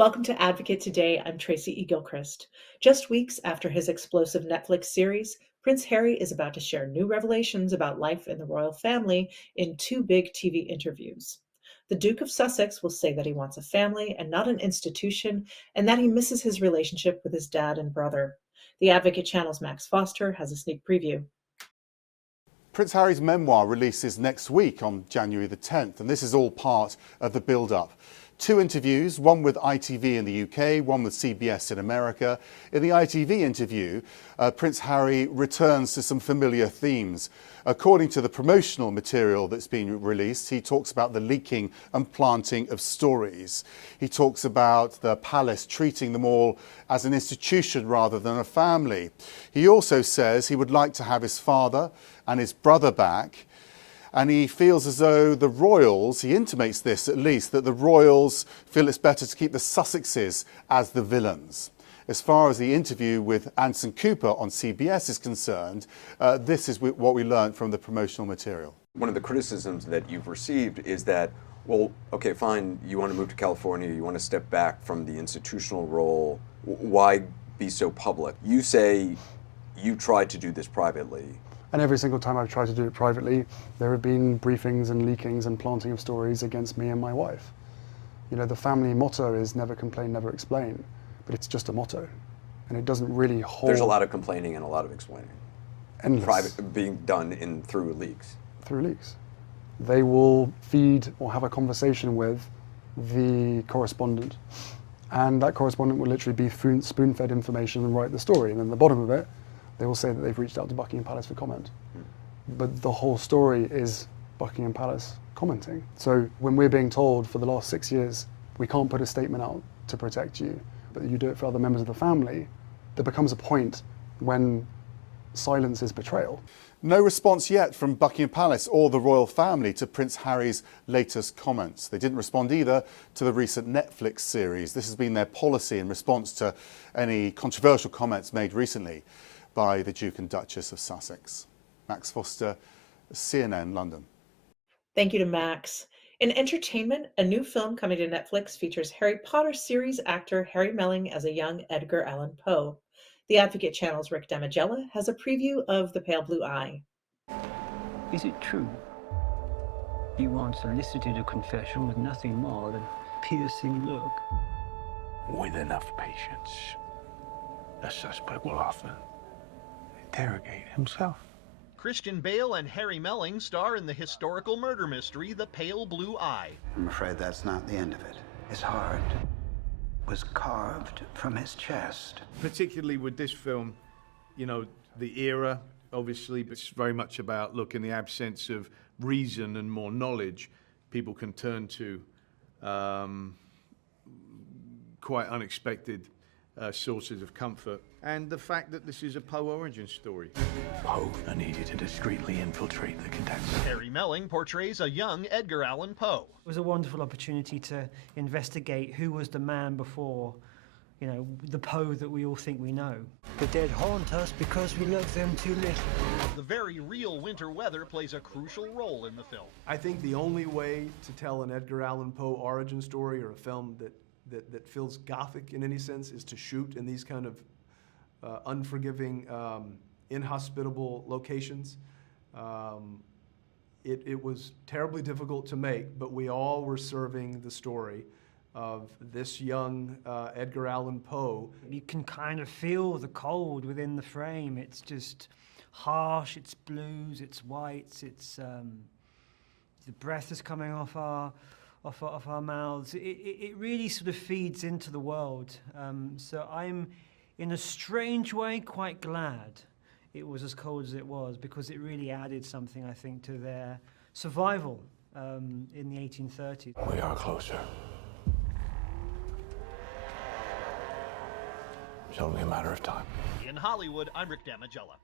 Welcome to Advocate Today. I'm Tracy E. Gilchrist. Just weeks after his explosive Netflix series, Prince Harry is about to share new revelations about life in the royal family in two big TV interviews. The Duke of Sussex will say that he wants a family and not an institution, and that he misses his relationship with his dad and brother. The Advocate Channel's Max Foster has a sneak preview. Prince Harry's memoir releases next week on January the 10th, and this is all part of the build-up. Two interviews, one with ITV in the UK, one with CBS in America. In the ITV interview, Prince Harry returns to some familiar themes. According to the promotional material that's been released, he talks about the leaking and planting of stories. He talks about the palace treating them all as an institution rather than a family. He also says he would like to have his father and his brother back. And he feels as though the royals, he intimates this at least, that the royals feel it's better to keep the Sussexes as the villains. As far as the interview with Anderson Cooper on CBS is concerned, this is what we learned from the promotional material. One of the criticisms that you've received is that, well, okay, fine, you want to move to California, you want to step back from the institutional role, why be so public? You say you tried to do this privately. And every single time I've tried to do it privately, there have been briefings and leakings and planting of stories against me and my wife. You know, the family motto is never complain, never explain, but it's just a motto. And it doesn't really hold. There's a lot of complaining and a lot of explaining. Endless. Private, being done through leaks. Through leaks. They will feed or have a conversation with the correspondent. And that correspondent will literally be spoon-fed information and write the story. And then at the bottom of it, they will say that they've reached out to Buckingham Palace for comment. But the whole story is Buckingham Palace commenting. So when we're being told for the last 6 years, we can't put a statement out to protect you, but you do it for other members of the family, there becomes a point when silence is betrayal. No response yet from Buckingham Palace or the royal family to Prince Harry's latest comments. They didn't respond either to the recent Netflix series. This has been their policy in response to any controversial comments made recently by the Duke and Duchess of Sussex. Max Foster, CNN, London. Thank you to Max. In entertainment, a new film coming to Netflix features Harry Potter series actor Harry Melling as a young Edgar Allan Poe. The Advocate Channel's Rick Damigella has a preview of The Pale Blue Eye. Is it true? He once elicited a confession with nothing more than a piercing look. With enough patience, the suspect will often interrogate himself. Christian Bale and Harry Melling star in the historical murder mystery The Pale Blue Eye. I'm afraid that's not the end of it. His heart was carved from his chest. Particularly with this film, you know, the era, obviously, but it's very much about, look, in the absence of reason and more knowledge, people can turn to quite unexpected sources of comfort. And the fact that this is a Poe origin story. Poe needed to discreetly infiltrate the contestant. Harry Melling portrays a young Edgar Allan Poe. It was a wonderful opportunity to investigate who was the man before, you know, the Poe that we all think we know. The dead haunt us because we love them too little. The very real winter weather plays a crucial role in the film. I think the only way to tell an Edgar Allan Poe origin story or a film that feels gothic in any sense is to shoot in these kind of unforgiving, inhospitable locations. It was terribly difficult to make, but we all were serving the story of this young Edgar Allan Poe. You can kind of feel the cold within the frame. It's just harsh, it's blues, it's whites, it's the breath is coming off our mouths. It really sort of feeds into the world. So I'm, in a strange way, quite glad it was as cold as it was, because it really added something, I think, to their survival in the 1830s. We are closer. It's only a matter of time. In Hollywood, I'm Rick Damigella.